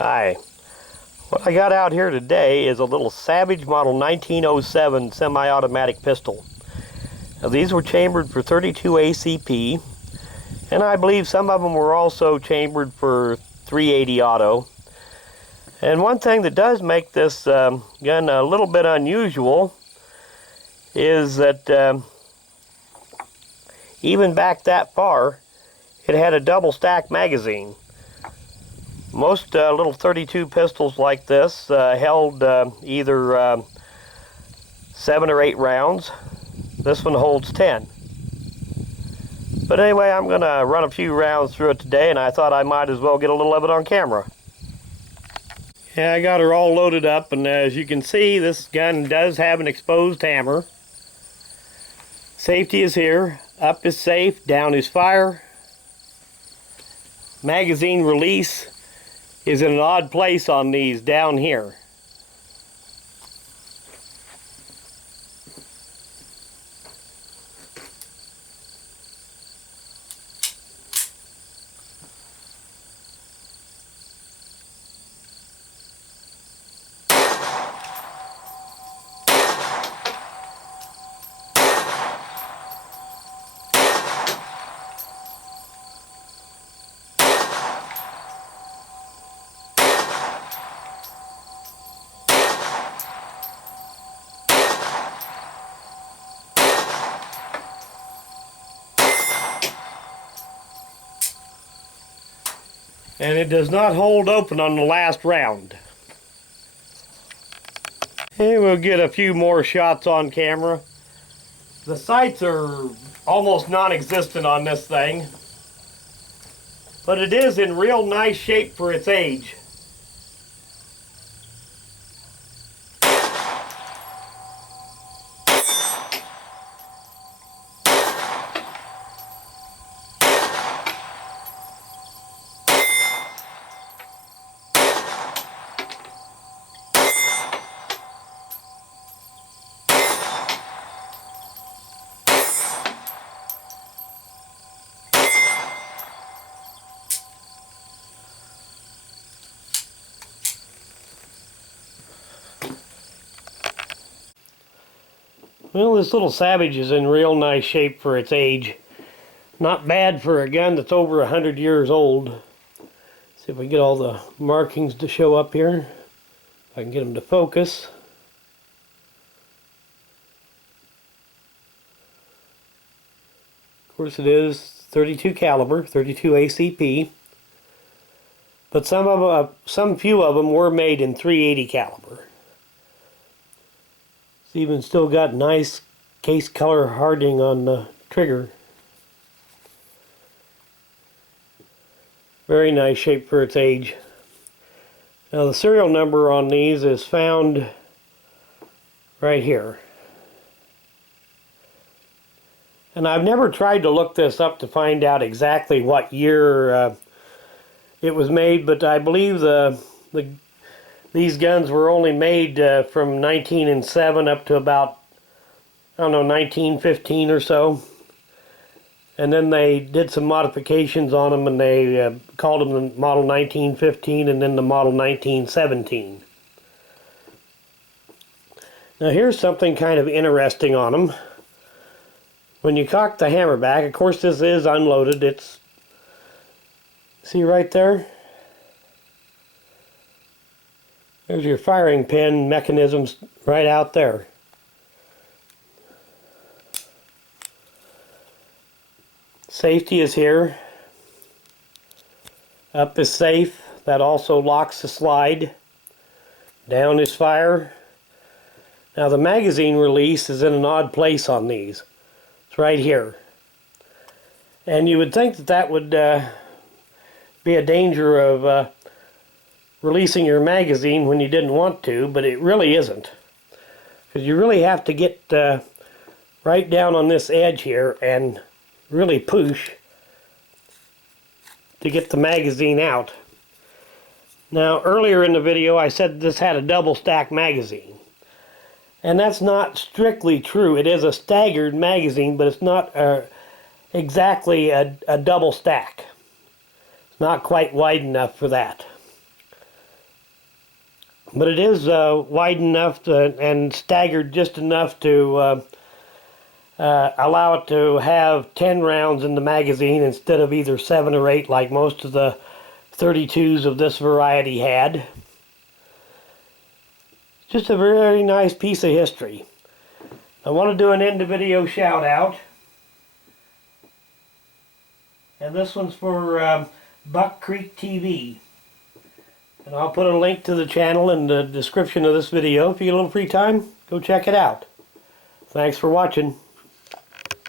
Hi. What I got out here today is a little Savage model 1907 semi-automatic pistol. Now, these were chambered for 32 ACP, and I believe some of them were also chambered for 380 auto. And one thing that does make this gun a little bit unusual is that even back that far, it had a double stack magazine. Most little 32 pistols like this held either 7 or 8 rounds. This one holds 10. But anyway, I'm going to run a few rounds through it today, and I thought I might as well get a little of it on camera. Yeah, I got her all loaded up, and as you can see, this gun does have an exposed hammer. Safety is here. Up is safe, down is fire. Magazine release is in an odd place on these down here. And it does not hold open on the last round. And we'll get a few more shots on camera. The sights are almost non-existent on this thing, but it is in real nice shape for its age. Well, this little Savage is in real nice shape for its age. Not bad for a gun that's over 100 years old. See if we can get all the markings to show up here. If I can get them to focus. Of course, it is 32 caliber, 32 ACP. But some few of them were made in 380 caliber. It's even still got nice case color hardening on the trigger. Very nice shape for its age. Now the serial number on these is found right here. And I've never tried to look this up to find out exactly what year it was made, but I believe these guns were only made from 1907 up to about, I don't know, 1915 or so. And then they did some modifications on them, and they called them the model 1915 and then the model 1917. Now here's something kind of interesting on them. When you cock the hammer back, of course this is unloaded. It's, see right there? There's your firing pin mechanisms right out there. Safety is here. Up is safe. That also locks the slide. Down is fire. Now the magazine release is in an odd place on these. It's right here. And you would think that that would be a danger of releasing your magazine when you didn't want to, but it really isn't. Because you really have to get right down on this edge here and really push to get the magazine out. Now earlier in the video I said this had a double stack magazine. And that's not strictly true. It is a staggered magazine, but it's not exactly a double stack. It's not quite wide enough for that. But it is wide enough and staggered just enough to allow it to have 10 rounds in the magazine instead of either 7 or 8 like most of the 32s of this variety had. Just a very nice piece of history. I want to do an end of video shout out. And this one's for Buck Creek TV. And I'll put a link to the channel in the description of this video. If you get a little free time, go check it out. Thanks for watching.